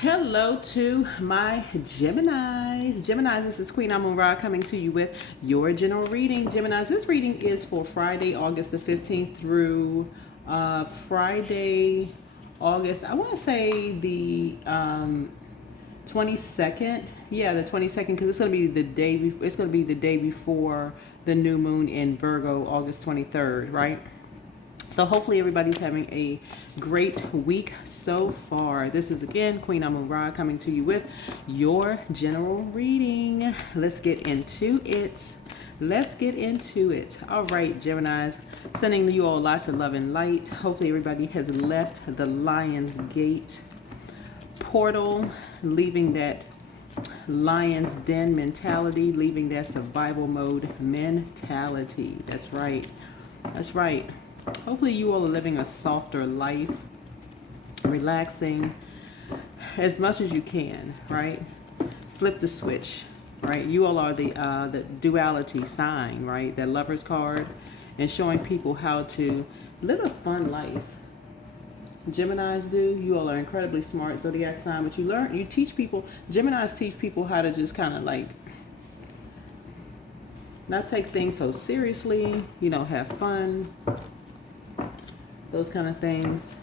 Hello to my Geminis. Geminis, this is Queen Amun Ra coming to you with your general reading. Geminis, this reading is for Friday, August the 15th through Friday, August, I want to say the 22nd. Yeah, the 22nd, because it's going to be the day it's going to be the day before the new moon in Virgo, August 23rd, right? So hopefully everybody's having a great week so far. This is again Queen Amun Ra coming to you with your general reading. Let's get into it. All right, Geminis, sending you all lots of love and light. Hopefully everybody has left the Lion's Gate portal, leaving that lion's den mentality, leaving that survival mode mentality. That's right. Hopefully you all are living a softer life, relaxing as much as you can, right? Flip the switch, right? You all are the duality sign, right? That Lover's card, and showing people how to live a fun life. Geminis do. You all are incredibly smart zodiac sign, but you teach people, Geminis teach people how to just kind of like not take things so seriously, have fun. Those kind of things.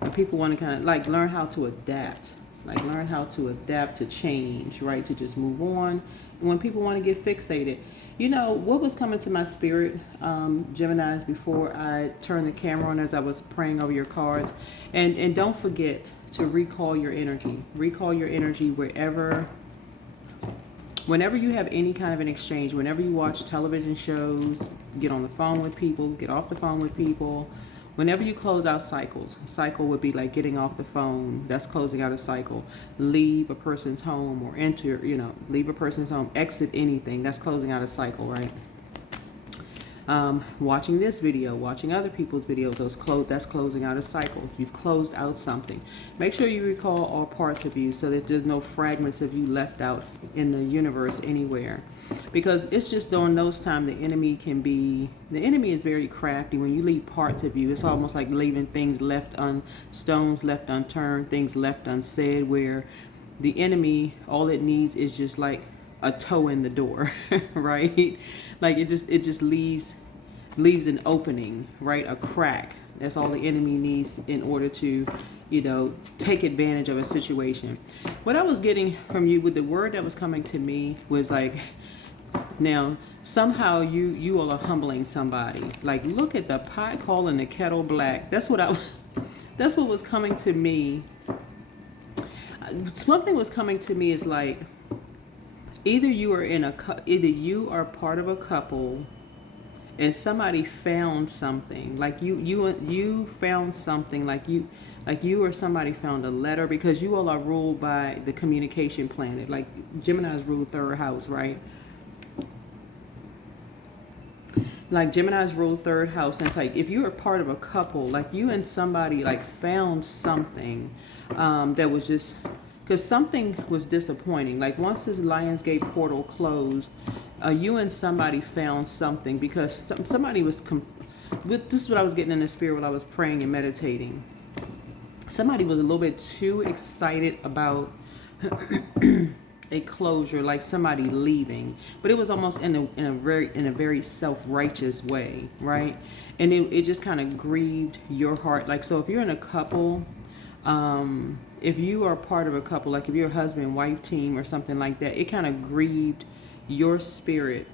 And people want to kind of like learn how to adapt, to change, right? To just move on. And when people want to get fixated, what was coming to my spirit, Geminis, before I turned the camera on as I was praying over your cards. And don't forget to recall your energy. Recall your energy whenever you have any kind of an exchange, whenever you watch television shows, get on the phone with people, get off the phone with people. Whenever you close out cycles, a cycle would be like getting off the phone. That's closing out a cycle. Leave a person's home or leave a person's home, exit anything. That's closing out a cycle, right? Watching this video, watching other people's videos, that's closing out a cycle. You've closed out something. Make sure you recall all parts of you so that there's no fragments of you left out in the universe anywhere. Because it's just during those times the enemy is very crafty. When you leave parts of you, it's almost like leaving things stones left unturned, things left unsaid, where the enemy, all it needs is just like a toe in the door, right? Like it just leaves an opening, right? A crack. That's all the enemy needs in order to, take advantage of a situation. What I was getting from you with the word that was coming to me was like, now somehow you all are humbling somebody. Like, look at the pot calling the kettle black. That's what was coming to me. Something was coming to me is like, either you are part of a couple and somebody found something, like you found something, like you or somebody found a letter, because you all are ruled by the communication planet. Like Gemini's rule third house, right? Like Gemini's rule third house, and it's like if you are part of a couple, like you and somebody like found something that was just, because something was disappointing. Like once this Lionsgate portal closed, you and somebody found something, because somebody was this is what I was getting in the spirit while I was praying and meditating. Somebody was a little bit too excited about a closure, like somebody leaving, but it was almost in a very self-righteous way, right? And it just kind of grieved your heart. Like, so if you're in a couple, if you are part of a couple, like if you're a husband-wife team or something like that, it kind of grieved your spirit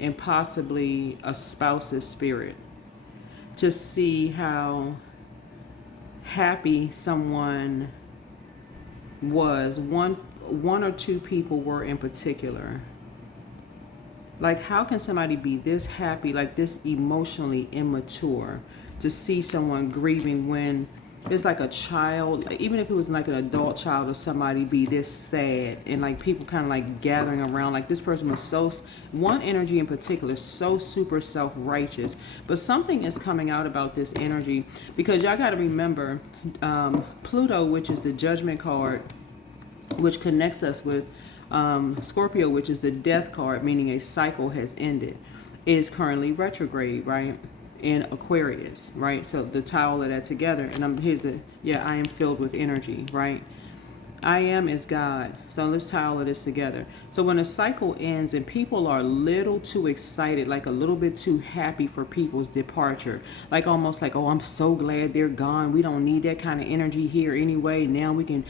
and possibly a spouse's spirit to see how happy someone was. One or two people were in particular. Like, how can somebody be this happy, like this emotionally immature, to see someone grieving when it's like a child, like, even if it was like an adult child or somebody, be this sad, and like people kind of like gathering around, like this person was one energy in particular, so super self-righteous. But something is coming out about this energy, because y'all got to remember, Pluto, which is the judgment card, which connects us with Scorpio, which is the death card, meaning a cycle has ended, is currently retrograde, right? In Aquarius, right? So the tie all of that together, and I am filled with energy, right? I am is God. So let's tie all of this together. So when a cycle ends and people are a little too excited, like a little bit too happy for people's departure, like almost like, oh, I'm so glad they're gone. We don't need that kind of energy here anyway. Now we can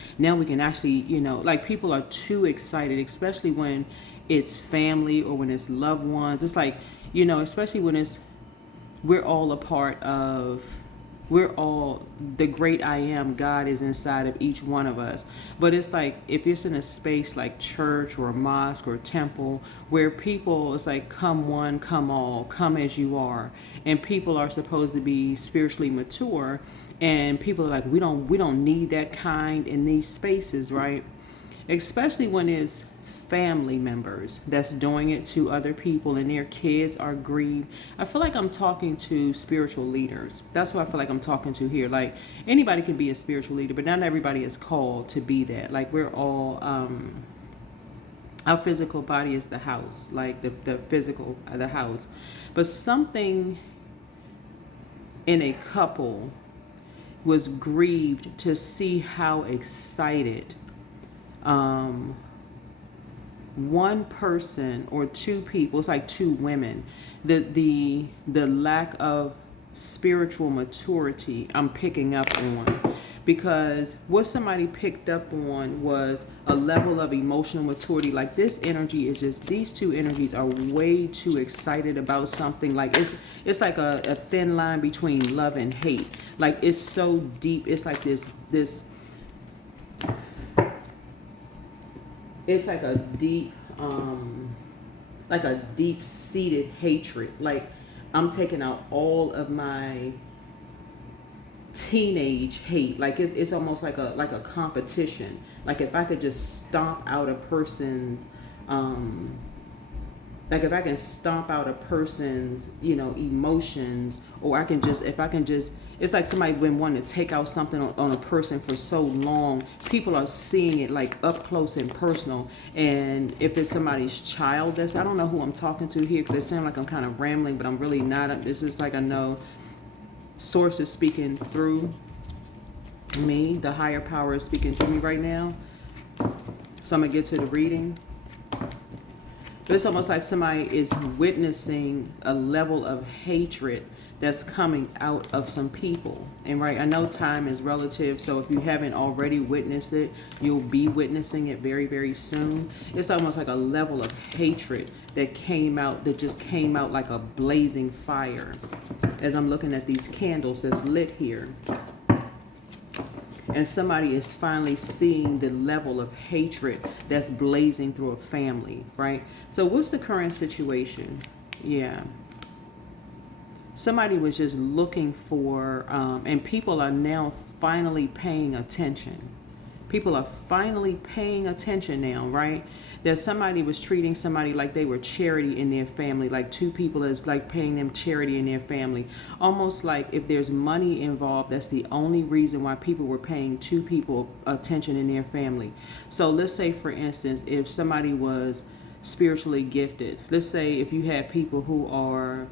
actually, like people are too excited, especially when it's family or when it's loved ones. It's like, especially when we're all a part of, we're all the great I am. God is inside of each one of us. But it's like if it's in a space like church or a mosque or temple where people, it's like come one, come all, come as you are, and people are supposed to be spiritually mature, and people are like, we don't need that kind in these spaces, right? Especially when it's family members that's doing it to other people and their kids are grieved. I feel like I'm talking to spiritual leaders. That's what I feel like I'm talking to here. Like anybody can be a spiritual leader, but not everybody is called to be that. Like we're all our physical body is the house, like the physical the house. But something in a couple was grieved to see how excited one person or two people, it's like two women, the lack of spiritual maturity I'm picking up on, because what somebody picked up on was a level of emotional maturity. Like this energy is just, these two energies are way too excited about something. Like it's like a thin line between love and hate. Like it's so deep. It's like this it's like a deep seated hatred. Like I'm taking out all of my teenage hate. Like it's almost like a competition. Like if I could just stomp out a person's like if I can stomp out a person's emotions, or if I can just it's like somebody been wanting to take out something on a person for so long. People are seeing it like up close and personal. And if it's somebody's child, I don't know who I'm talking to here, because it sounds like I'm kind of rambling, but I'm really not. It's just like I know source is speaking through me. The higher power is speaking through me right now. So I'm going to get to the reading. But it's almost like somebody is witnessing a level of hatred that's coming out of some people. And right, I know time is relative, so if you haven't already witnessed it, you'll be witnessing it very, very soon. It's almost like a level of hatred that just came out like a blazing fire. As I'm looking at these candles that's lit here. And somebody is finally seeing the level of hatred that's blazing through a family, right? So what's the current situation? Yeah. Somebody was just looking for, and people are now finally paying attention. People are finally paying attention now, right? That somebody was treating somebody like they were charity in their family, like two people is like paying them charity in their family. Almost like if there's money involved, that's the only reason why people were paying two people attention in their family. So let's say, for instance, if somebody was spiritually gifted, let's say if you have people who are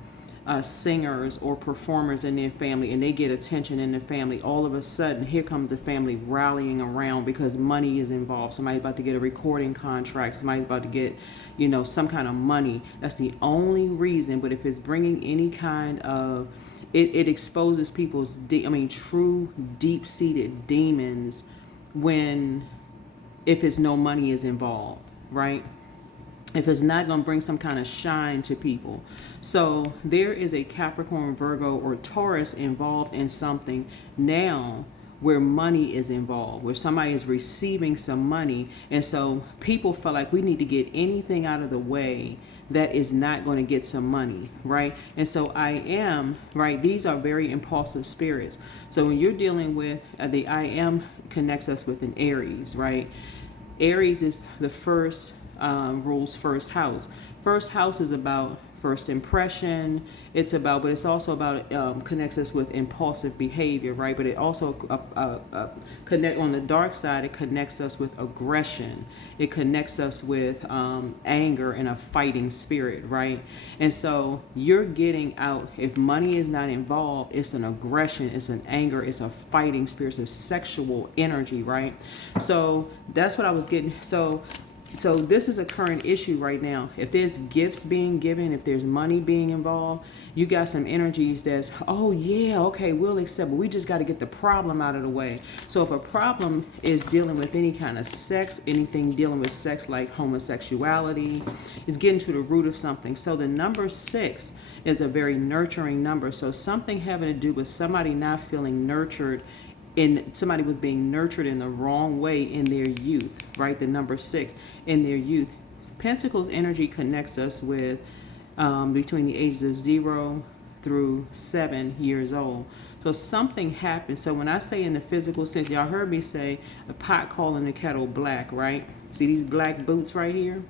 singers or performers in their family, and they get attention in the family, all of a sudden here comes the family rallying around because money is involved. Somebody's about to get a recording contract, somebody's about to get some kind of money. That's the only reason. But if it's bringing any kind of it exposes people's true deep-seated demons if it's no money is involved, right? If it's not going to bring some kind of shine to people. So there is a Capricorn, Virgo, or Taurus involved in something now where money is involved, where somebody is receiving some money. And so people feel like we need to get anything out of the way that is not going to get some money, right? And so I am, right, these are very impulsive spirits. So when you're dealing with the I am connects us with an Aries, right? Aries is the first rules first house. First house is about first impression. But it's also about connects us with impulsive behavior, right? But it also connect on the dark side. It connects us with aggression. It connects us with anger and a fighting spirit, right? And so you're getting out. If money is not involved, it's an aggression, it's an anger, it's a fighting spirit, it's a sexual energy, right? So that's what I was getting. So this is a current issue right now. If there's gifts being given, if there's money being involved, you got some energies that's, oh yeah, okay, we'll accept, but we just got to get the problem out of the way. So if a problem is dealing with any kind of sex, anything dealing with sex like homosexuality, it's getting to the root of something. So the number 6 is a very nurturing number. So something having to do with somebody not feeling nurtured, somebody was being nurtured in the wrong way in their youth, right? The number 6 in their youth. Pentacles energy connects us with between the ages of 0 through 7 years old. So something happened. So when I say in the physical sense, y'all heard me say a pot calling the kettle black, right? See these black boots right here?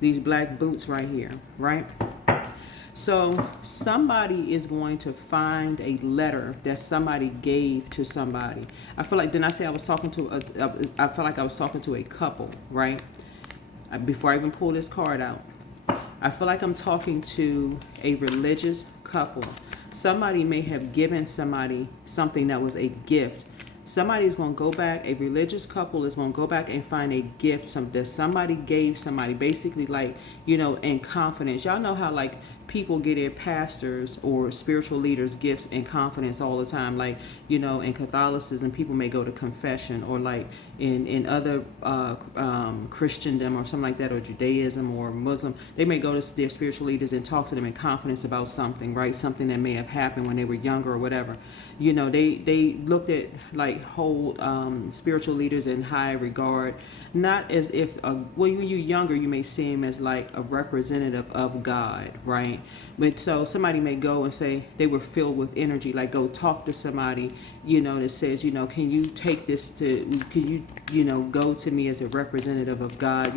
These black boots right here, right? So somebody is going to find a letter that somebody gave to somebody. I feel like, I was talking to I felt like I was talking to a couple, right? Before I even pull this card out, I feel like I'm talking to a religious couple. Somebody may have given somebody something that was a gift. Somebody's going to go back, a religious couple is going to go back and find a gift that somebody gave somebody, basically like, in confidence. Y'all know how like people get their pastors or spiritual leaders gifts in confidence all the time. Like, in Catholicism, people may go to confession, or like in other Christendom or something like that, or Judaism or Muslim, they may go to their spiritual leaders and talk to them in confidence about something, right? Something that may have happened when they were younger or whatever. They looked at like hold spiritual leaders in high regard, not as if when you're younger you may see him as like a representative of God, right? But so somebody may go and say they were filled with energy, like go talk to somebody that says, can you take this can you go to me as a representative of God,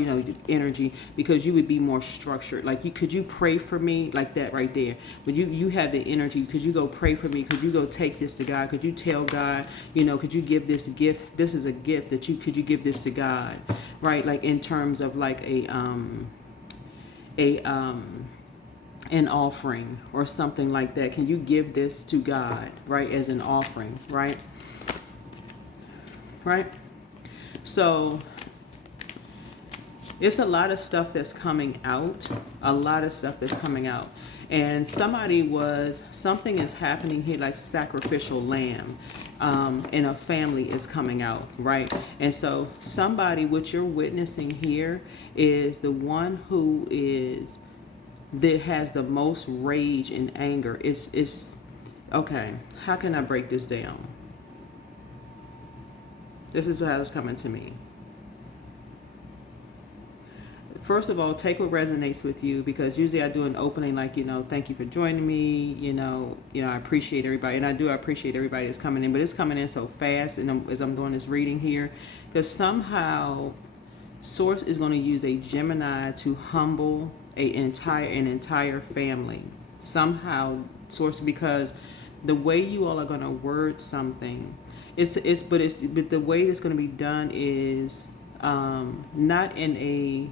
energy, because you would be more structured. Like could you pray for me, like that right there? But you have the energy. Could you go pray for me? Could you go take this to God? Could you tell God, could you give this gift? This is a gift that could you give this to God, right? Like in terms of like an offering or something like that. Can you give this to God, right, as an offering, right? So it's a lot of stuff that's coming out, and something is happening here, like sacrificial lamb, and a family is coming out, right? And so somebody, what you're witnessing here is the one who that has the most rage and anger. It's okay, how can I break this down? This is how it's coming to me. First of all, take what resonates with you, because usually I do an opening like, thank you for joining me, I appreciate everybody, and I appreciate everybody that's coming in, but it's coming in so fast, and as I'm doing this reading here, because somehow Source is going to use a Gemini to humble an entire family. Somehow Source, because the way you all are going to word something, but the way it's going to be done is not in a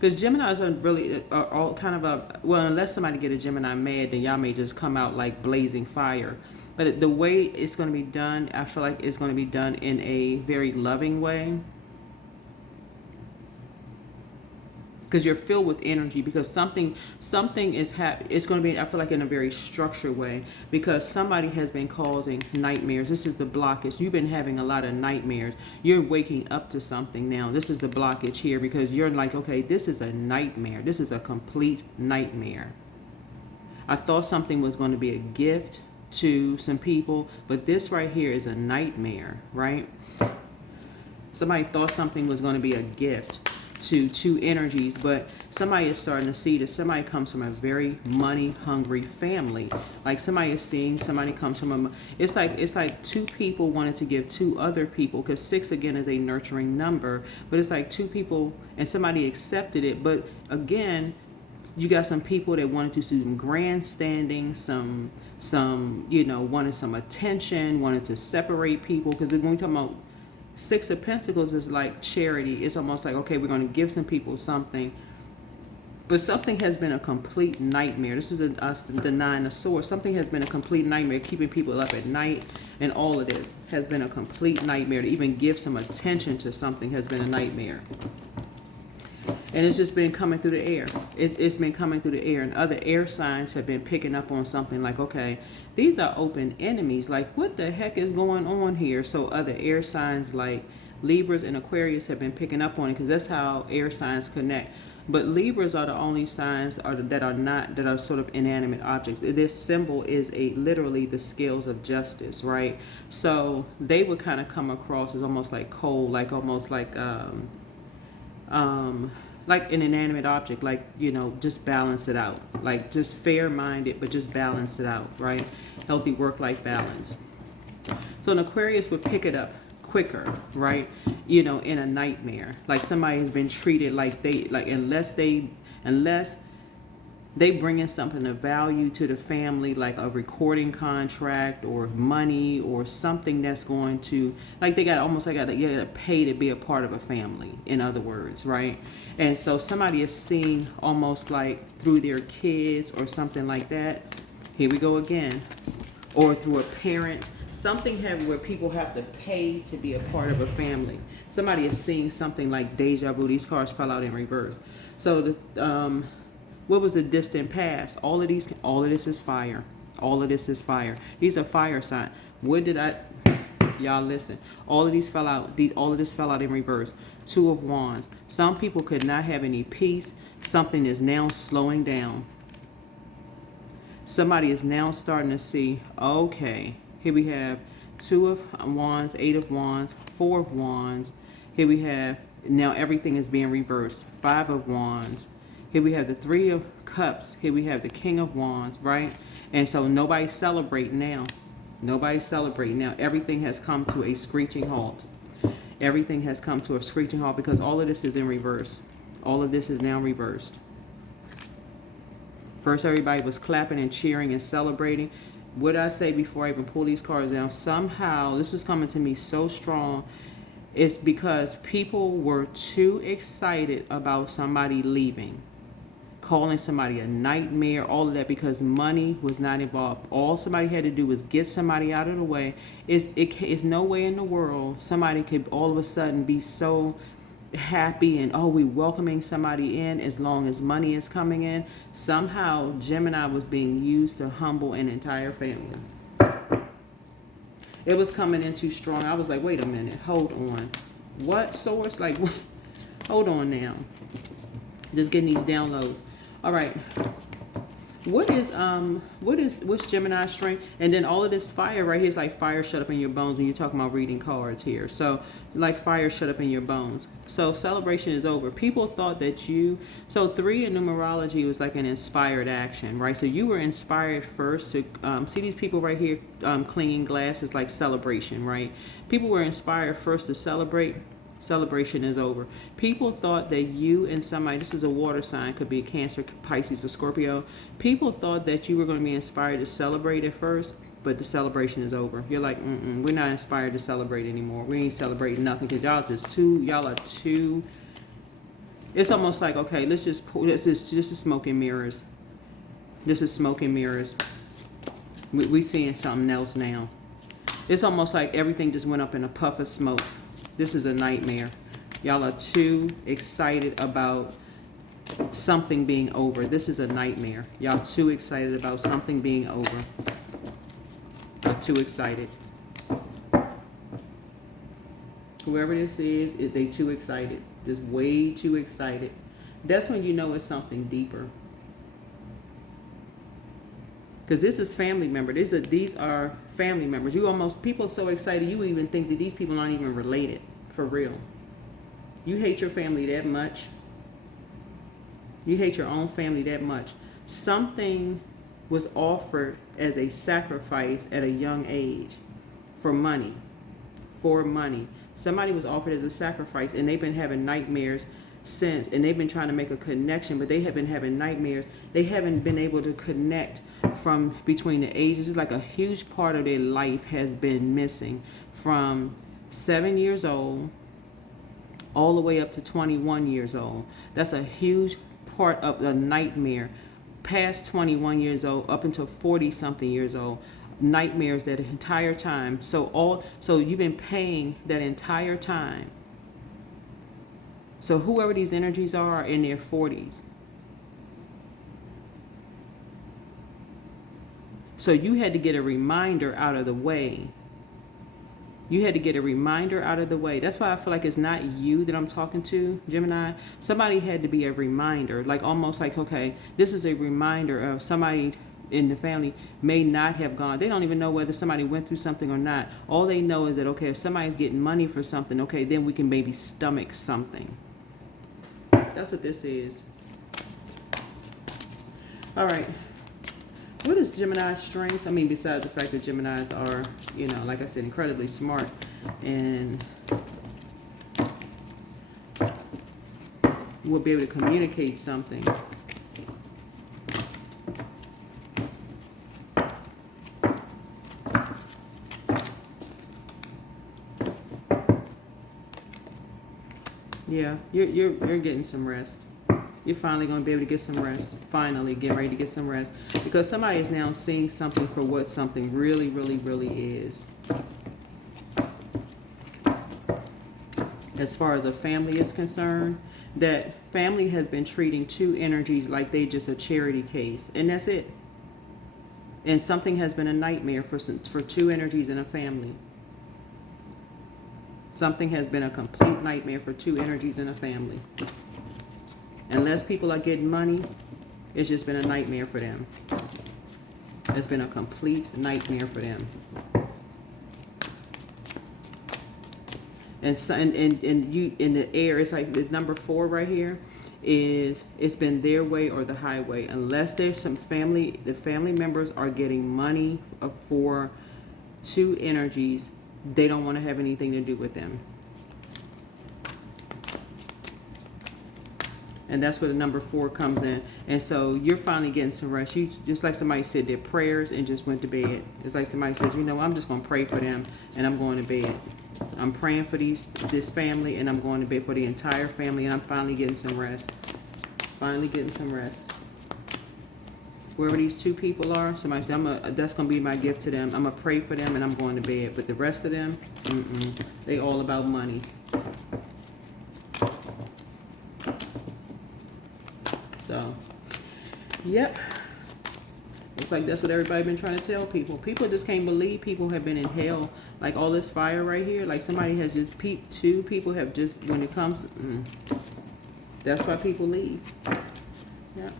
because Geminis are all kind of unless somebody get a Gemini mad, then y'all may just come out like blazing fire. But the way it's going to be done, I feel like it's going to be done in a very loving way. Because you're filled with energy, because something is it's going to be, I feel like, in a very structured way, because somebody has been causing nightmares. This is the blockage. You've been having a lot of nightmares. You're waking up to something now. This is the blockage here, because you're like, okay, this is a nightmare. This is a complete nightmare. I thought something was going to be a gift to some people, but this right here is a nightmare, right? Somebody thought something was going to be a gift. two energies, but somebody is starting to see that somebody comes from a very money hungry family. Like somebody is seeing somebody comes from a, it's like two people wanted to give two other people, because 6 again is a nurturing number, but it's like two people and somebody accepted it. But again, you got some people that wanted to see some grandstanding, some wanted some attention, wanted to separate people, because when we talk about 6 of Pentacles is like charity. It's almost like, okay, we're going to give some people something, but something has been a complete nightmare. This is us denying the source. Something has been a complete nightmare, keeping people up at night, and all of this has been a complete nightmare. To even give some attention to something has been a nightmare. And it's just been coming through the air. It's been coming through the air. And other air signs have been picking up on something like, okay, these are open enemies. Like, what the heck is going on here? So other air signs like Libras and Aquarius have been picking up on it, because that's how air signs connect. But Libras are the only signs that are sort of inanimate objects. This symbol is literally the scales of justice, right? So they would kind of come across as almost like cold, like almost like an inanimate object, like, just balance it out, like just fair-minded, but just balance it out, right? Healthy work-life balance. So an Aquarius would pick it up quicker, right? In a nightmare, like somebody has been treated like unless they bring in something of value to the family, like a recording contract or money or something that's going to, like they got to pay to be a part of a family, in other words, right? And so somebody is seeing almost like through their kids or something like that. Here we go again. Or through a parent. Something where people have to pay to be a part of a family. Somebody is seeing something like deja vu. These cards fell out in reverse. So what was the distant past? All of this is fire. All of this is fire. These are fire signs. Y'all listen. All of these fell out. All of this fell out in reverse. 2 of Wands. Some people could not have any peace. Something is now slowing down. Somebody is now starting to see, okay, here we have 2 of Wands, 8 of Wands, 4 of Wands. Here we have, now everything is being reversed. 5 of Wands. Here we have the 3 of Cups. Here we have the King of Wands, right? And so nobody's celebrating now. Nobody's celebrating now. Everything has come to a screeching halt. Everything has come to a screeching halt because all of this is in reverse. All of this is now reversed. First, everybody was clapping and cheering and celebrating. What did I say before I even pull these cards down? Somehow, this was coming to me so strong. It's because people were too excited about somebody leaving, calling somebody a nightmare, all of that, because money was not involved. All somebody had to do was get somebody out of the way. It's no way in the world somebody could all of a sudden be so happy and, oh, we welcoming somebody in as long as money is coming in. Somehow Gemini was being used to humble an entire family. It was coming in too strong. I was like, wait a minute, hold on. What source? Like, what? Hold on now. Just getting these downloads. All right. What's Gemini's strength? And then all of this fire right here is like fire shut up in your bones when you're talking about reading cards here. So like fire shut up in your bones. So celebration is over. People thought that so 3 in numerology was like an inspired action, right? So you were inspired first to see these people right here clinging glass is like celebration, right? People were inspired first to celebrate. Celebration is over. People thought that you and somebody, this is a water sign, could be a Cancer, Pisces, or Scorpio. People thought that you were going to be inspired to celebrate at first, but the celebration is over. You're like, we're not inspired to celebrate anymore. We ain't celebrating nothing because y'all are too. It's almost like, okay, this is smoke and mirrors. This is smoke and mirrors. We seeing something else now. It's almost like everything just went up in a puff of smoke. This is a nightmare. Y'all are too excited about something being over. This is a nightmare. Y'all too excited about something being over. Y'all too excited. Whoever this is, they too excited. Just way too excited. That's when you know it's something deeper. Because this is family member. These are family members. People are so excited you even think that these people aren't even related for real. You hate your family that much. You hate your own family that much. Something was offered as a sacrifice at a young age for money. For money. Somebody was offered as a sacrifice, and they've been having nightmares since, and they've been trying to make a connection, but they have been having nightmares. They haven't been able to connect from between the ages. It's like a huge part of their life has been missing from 7 years old all the way up to 21 years old. That's a huge part of the nightmare. Past 21 years old up until 40 something years old, nightmares that entire time. So you've been paying that entire time. So whoever these energies are in their 40s. So you had to get a reminder out of the way. You had to get a reminder out of the way. That's why I feel like it's not you that I'm talking to, Gemini. Somebody had to be a reminder, like almost like, okay, this is a reminder of somebody in the family may not have gone. They don't even know whether somebody went through something or not. All they know is that, okay, if somebody's getting money for something, okay, then we can maybe stomach something. That's what this is. All right. What is Gemini's strength? I mean, besides the fact that Geminis are, you know, like I said, incredibly smart and will be able to communicate something. Yeah, you're getting some rest. You're finally going to be able to get some rest. Finally, get ready to get some rest. Because somebody is now seeing something for what something really, really, really is. As far as a family is concerned, that family has been treating two energies like they just a charity case. And that's it. And something has been a nightmare for two energies in a family. Something has been a complete nightmare for two energies in a family. Unless people are getting money, it's just been a nightmare for them. It's been a complete nightmare for them. And you in the air, it's like the number 4 right here is it's been their way or the highway. Unless there's some family, the family members are getting money for two energies, they don't want to have anything to do with them. And that's where the number 4 comes in. And so you're finally getting some rest. You just like somebody said their prayers and just went to bed. It's like somebody says, you know, I'm just going to pray for them and I'm going to bed. I'm praying for this family and I'm going to bed for the entire family and I'm finally getting some rest. Finally getting some rest. Wherever these two people are, somebody said, that's going to be my gift to them. I'm going to pray for them and I'm going to bed. But the rest of them, they all about money. So, yep. It's like that's what everybody been trying to tell people. People just can't believe people have been in hell. Like all this fire right here, like somebody has just peeped. Two people have just, when it comes, that's why people leave. Yeah.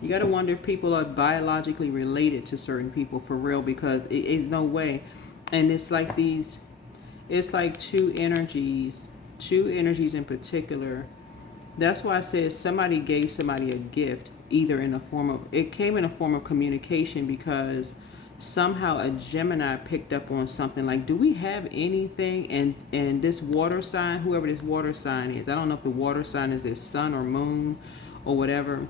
You got to wonder if people are biologically related to certain people for real, because it is no way. And it's like it's like two energies in particular. That's why I said somebody gave somebody a gift, either in a form of, it came in a form of communication, because somehow a Gemini picked up on something like, do we have anything? And this water sign, whoever this water sign is, I don't know if the water sign is their sun or moon or whatever,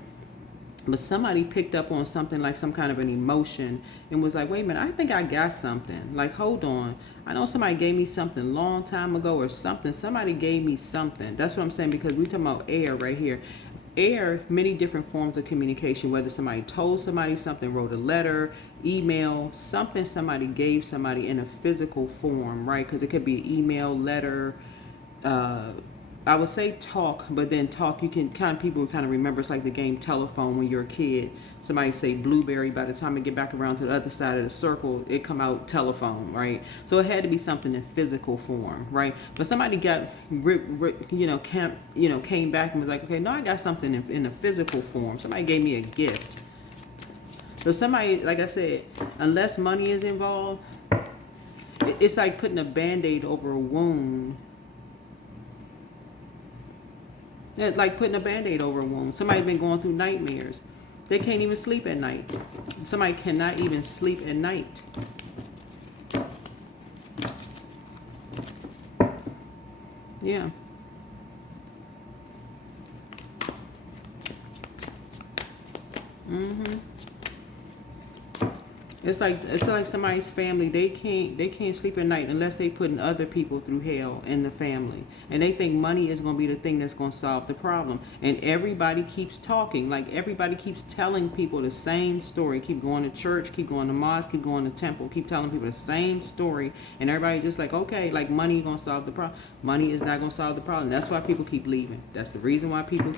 but somebody picked up on something like some kind of an emotion and was like, wait a minute, I think I got something. Like, hold on. I know somebody gave me something a long time ago or something. Somebody gave me something. That's what I'm saying, because we're talking about air right here. Air, many different forms of communication, whether somebody told somebody something, wrote a letter, email, something somebody gave somebody in a physical form, right? Because it could be an email, letter, I would say talk, but then talk, you can kind of, people kind of remember, it's like the game telephone when you're a kid. Somebody say blueberry, by the time it get back around to the other side of the circle, it come out telephone, right? So it had to be something in physical form, right? But somebody got, came back and was like, okay, no, I got something in a physical form. Somebody gave me a gift. So somebody, like I said, unless money is involved, it's like putting a Band-Aid over a wound. It's like putting a Band-Aid over a wound. Somebody's been going through nightmares. They can't even sleep at night. Somebody cannot even sleep at night. Yeah. Mm-hmm. It's like somebody's family. They can't sleep at night unless they putting other people through hell in the family, and they think money is going to be the thing that's going to solve the problem. And everybody keeps talking, like everybody keeps telling people the same story. Keep going to church, keep going to mosque, keep going to temple, keep telling people the same story, and everybody's just like, okay, like money is going to solve the problem. Money is not going to solve the problem. That's why people keep leaving. That's the reason why people